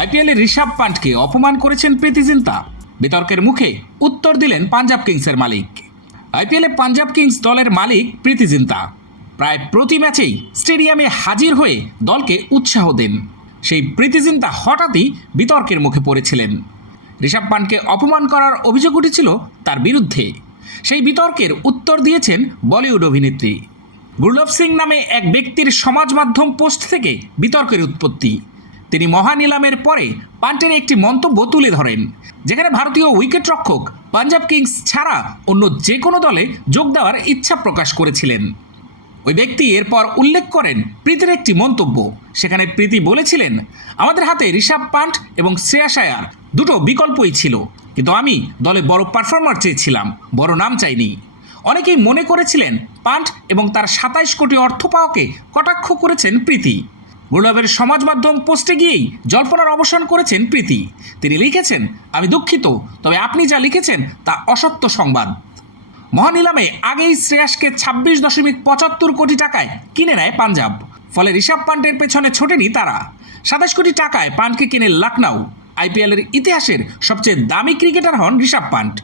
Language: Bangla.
আইপিএলে ঋষভ পান্টকে অপমান করেছেন প্রীতি জিন্তা। বিতর্কের মুখে উত্তর দিলেন পাঞ্জাব কিংসের মালিক। আইপিএলে পাঞ্জাব কিংস দলের মালিক প্রীতি জিন্তা। প্রায় প্রতি ম্যাচেই স্টেডিয়ামে হাজির হয়ে দলকে উৎসাহ দেন। সেই প্রীতি জিন্তা হঠাৎই বিতর্কের মুখে পড়েছিলেন। ঋষভ পান্টকে অপমান করার অভিযোগ উঠেছিল তার বিরুদ্ধে। সেই বিতর্কের উত্তর দিয়েছেন বলিউড অভিনেত্রী। গুরলভ সিং নামে এক ব্যক্তির সমাজ মাধ্যম পোস্ট থেকে বিতর্কের উৎপত্তি। তিনি মহানিলামের পরে পান্টের একটি মন্তব্য তুলে ধরেন, যেখানে ভারতীয় উইকেট রক্ষক পাঞ্জাব কিংস ছাড়া অন্য যে কোনো দলে যোগ দেওয়ার ইচ্ছা প্রকাশ করেছিলেন। ওই ব্যক্তি এরপর উল্লেখ করেন প্রীতির একটি মন্তব্য, সেখানে প্রীতি বলেছিলেন, আমাদের হাতে ঋষভ পান্ট এবং শ্রেয়াস আয়ার দুটো বিকল্পই ছিল, কিন্তু আমি দলে বড় পারফর্মার চেয়েছিলাম, বড় নাম চাইনি। অনেকেই মনে করেছিলেন, পান্ট এবং তার সাতাইশ কোটি অর্থ পাওয়াকে কটাক্ষ করেছেন প্রীতি। গুরলভের সমাজ মাধ্যম পোস্টে গিয়েই জল্পনার অবসান করেছেন প্রীতি। তিনি লিখেছেন, আমি দুঃখিত, তবে আপনি যা লিখেছেন তা অসত্য সংবাদ। মহানিলামে আগেই শ্রেয়াসকে ছাব্বিশ দশমিক পঁচাত্তর কোটি টাকায় কিনে নেয় পাঞ্জাব। ফলে ঋষভ পান্টের পেছনে ছোটেনি তারা। সাতাশ কোটি টাকায় পান্টকে কিনে লখনৌ আইপিএলের ইতিহাসের সবচেয়ে দামি ক্রিকেটার হন ঋষভ পান্ট